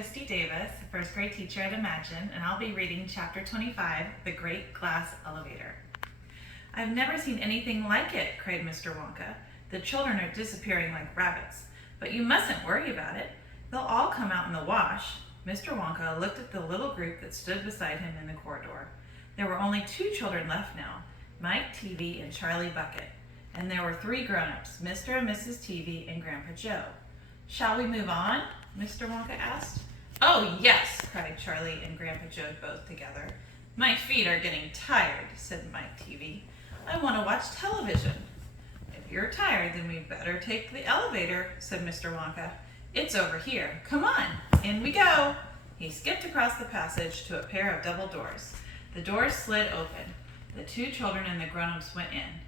Christy Davis, first grade teacher at Imagine, and I'll be reading Chapter 25, The Great Glass Elevator. "I've never seen anything like it," cried Mr. Wonka. "The children are disappearing like rabbits. But you mustn't worry about it. They'll all come out in the wash." Mr. Wonka looked at the little group that stood beside him in the corridor. There were only 2 children left now, Mike Teavee and Charlie Bucket. And there were 3 grown-ups, Mr. and Mrs. Teavee and Grandpa Joe. "Shall we move on?" Mr. Wonka asked. "Oh, yes," cried Charlie and Grandpa Joe both together. "My feet are getting tired," said Mike Teavee. "I want to watch television." "If you're tired, then we'd better take the elevator," said Mr. Wonka. "It's over here. Come on, in we go." He skipped across the passage to a pair of double doors. The doors slid open. The 2 children and the grown-ups went in.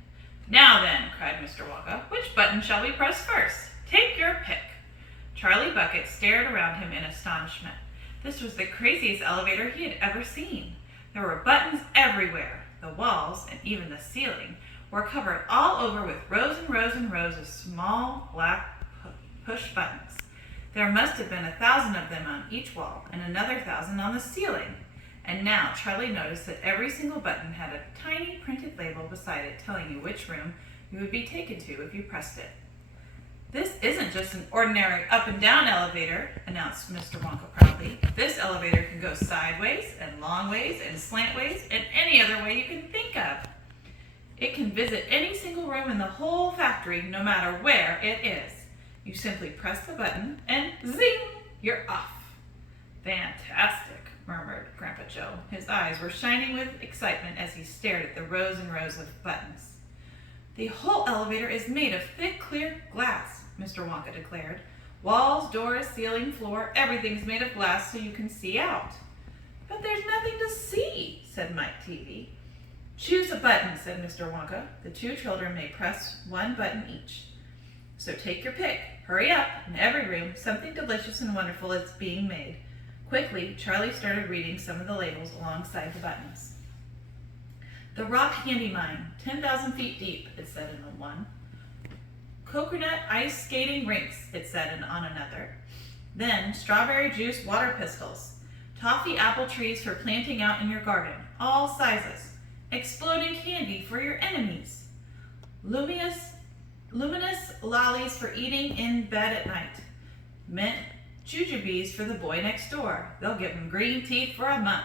"Now then," cried Mr. Wonka, "which button shall we press first? Take your pick." Charlie Bucket stared around him in astonishment. This was the craziest elevator he had ever seen. There were buttons everywhere. The walls, and even the ceiling, were covered all over with rows and rows and rows of small black push buttons. There must have been 1,000 of them on each wall, and another 1,000 on the ceiling. And now Charlie noticed that every single button had a tiny printed label beside it telling you which room you would be taken to if you pressed it. "This isn't just an ordinary up and down elevator," announced Mr. Wonka proudly. "This elevator can go sideways and long ways and slant ways and any other way you can think of. It can visit any single room in the whole factory, no matter where it is. You simply press the button and zing, you're off." "Fantastic," murmured Grandpa Joe. His eyes were shining with excitement as he stared at the rows and rows of buttons. "The whole elevator is made of thick, clear glass," Mr. Wonka declared. "Walls, doors, ceiling, floor, everything's made of glass so you can see out." "But there's nothing to see," said Mike Teavee. "Choose a button," said Mr. Wonka. The 2 children may press 1 button each. "So take your pick. Hurry up. In every room, something delicious and wonderful is being made." Quickly, Charlie started reading some of the labels alongside the buttons. "The Rock Candy Mine, 10,000 feet deep," it said in one. "Coconut ice skating rinks," it said on another. Then, "Strawberry juice water pistols. Toffee apple trees for planting out in your garden, all sizes. Exploding candy for your enemies. Luminous lollies for eating in bed at night. Mint jujubes for the boy next door. They'll give him green teeth for a month.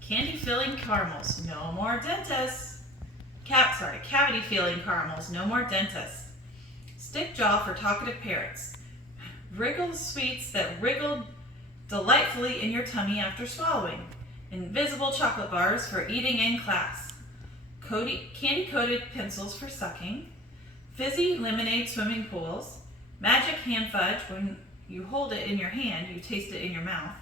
Candy-filling caramels, no more dentists. Cavity-filling caramels, no more dentists. Stick jaw for talkative parrots. Wriggle sweets that wriggle delightfully in your tummy after swallowing. Invisible chocolate bars for eating in class. Candy-coated pencils for sucking. Fizzy lemonade swimming pools. Magic hand fudge, when you hold it in your hand, you taste it in your mouth.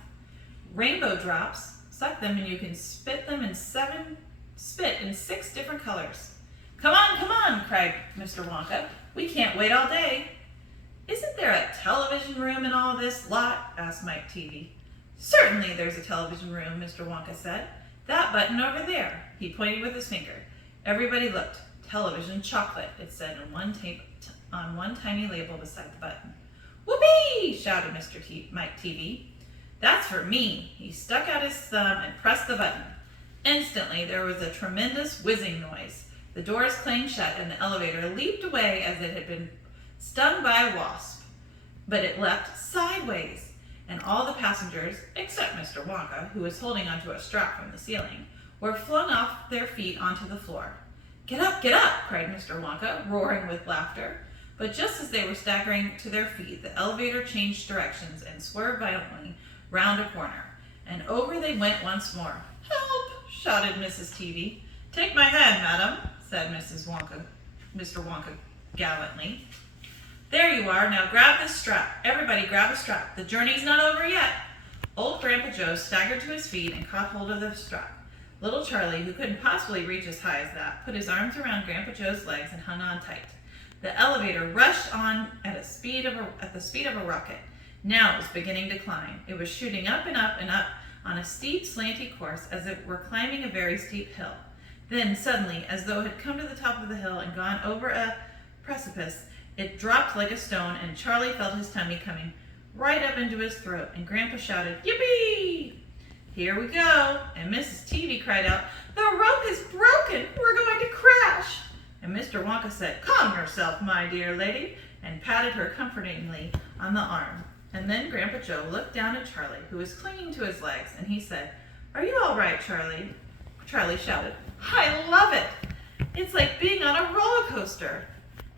Rainbow drops. Suck them and you can spit in 6 different colors." Come on," cried Mr. Wonka. "We can't wait all day." "Isn't there a television room in all this lot?" asked Mike Teavee. "Certainly there's a television room," Mr. Wonka said. "That button over there." He pointed with his finger. Everybody looked. "Television chocolate," it said on one tiny label beside the button. "Whoopee!" shouted Mike Teavee. "That's for me." He stuck out his thumb and pressed the button. Instantly, there was a tremendous whizzing noise. The doors clanged shut and the elevator leaped away as it had been stung by a wasp. But it leapt sideways, and all the passengers, except Mr. Wonka, who was holding onto a strap from the ceiling, were flung off their feet onto the floor. Get up!" cried Mr. Wonka, roaring with laughter. But just as they were staggering to their feet, the elevator changed directions and swerved violently round a corner, and over they went once more. "Help!" shouted Mrs. Teavee. "Take my hand, madam," said Mr. Wonka gallantly. "There you are. Now grab this strap. Everybody grab a strap. The journey's not over yet." Old Grandpa Joe staggered to his feet and caught hold of the strap. Little Charlie, who couldn't possibly reach as high as that, put his arms around Grandpa Joe's legs and hung on tight. The elevator rushed on at the speed of a rocket. Now it was beginning to climb. It was shooting up and up and up on a steep, slanty course as if it were climbing a very steep hill. Then, suddenly, as though it had come to the top of the hill and gone over a precipice, it dropped like a stone, and Charlie felt his tummy coming right up into his throat, and Grandpa shouted, "Yippee! Here we go!" And Mrs. Teavee cried out, "The rope is broken! We're going to crash!" And Mr. Wonka said, "Calm yourself, my dear lady," and patted her comfortingly on the arm. And then Grandpa Joe looked down at Charlie, who was clinging to his legs, and he said, "Are you all right, Charlie?" Charlie shouted, "I love it! It's like being on a roller coaster."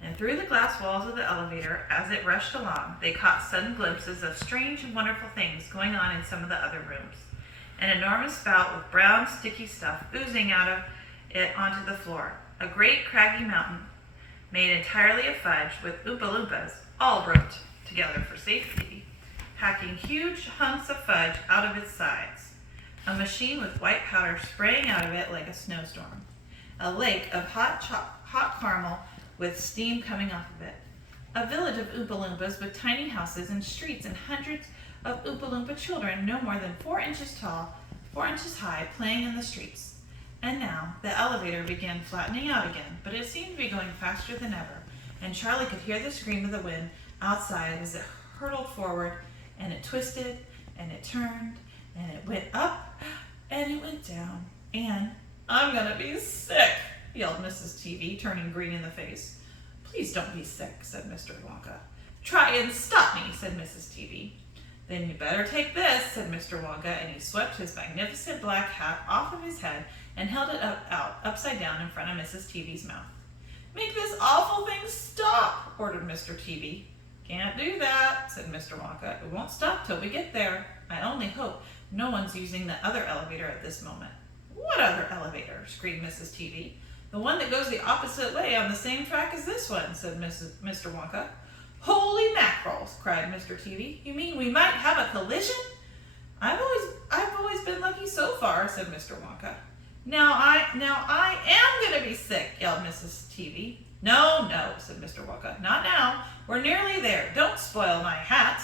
And through the glass walls of the elevator, as it rushed along, they caught sudden glimpses of strange and wonderful things going on in some of the other rooms. An enormous spout with brown, sticky stuff oozing out of it onto the floor. A great craggy mountain made entirely of fudge with Oompa Loompas, all roped together for safety, hacking huge hunks of fudge out of its sides. A machine with white powder spraying out of it like a snowstorm. A lake of hot caramel with steam coming off of it. A village of Oompa Loompas with tiny houses and streets and hundreds of Oompa Loompa children no more than 4 inches tall, 4 inches high, playing in the streets. And now the elevator began flattening out again, but it seemed to be going faster than ever, and Charlie could hear the scream of the wind outside as it hurtled forward, and it twisted, and it turned, and it went up, and it went down, and "I'm gonna be sick," yelled Mrs. Teavee, turning green in the face. "Please don't be sick," said Mr. Wonka. "Try and stop me," said Mrs. Teavee. "Then you better take this," said Mr. Wonka, and he swept his magnificent black hat off of his head and held it out upside down in front of Mrs. Teavee's mouth. "Make this awful thing stop," ordered Mr. Teavee. "Can't do that," said Mr. Wonka. "It won't stop till we get there. I only hope no one's using the other elevator at this moment." "What other elevator?" screamed Mrs. Teavee. "The one that goes the opposite way on the same track as this one," said Mr. Wonka. "Holy mackerels!" cried Mr. Teavee. "You mean we might have a collision?" I've always been lucky so far," said Mr. Wonka. Now I am gonna be sick," yelled Mrs. Teavee. No, said Mr. Wonka. "Not now. We're nearly there. Don't spoil my hat."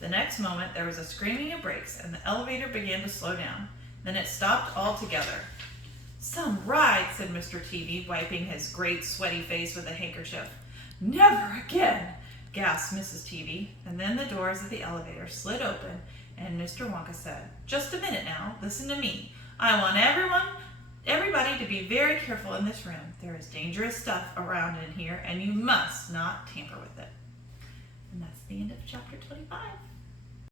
The next moment there was a screaming of brakes, and the elevator began to slow down. Then it stopped altogether. "Some ride," said Mr. Teavee, wiping his great sweaty face with a handkerchief. "Never again," gasped Mrs. Teavee. And then the doors of the elevator slid open, and Mr. Wonka said, "Just a minute now. Listen to me. I want everybody to be very careful in this room. There is dangerous stuff around in here, and you must not tamper with it." And that's the end of chapter 25.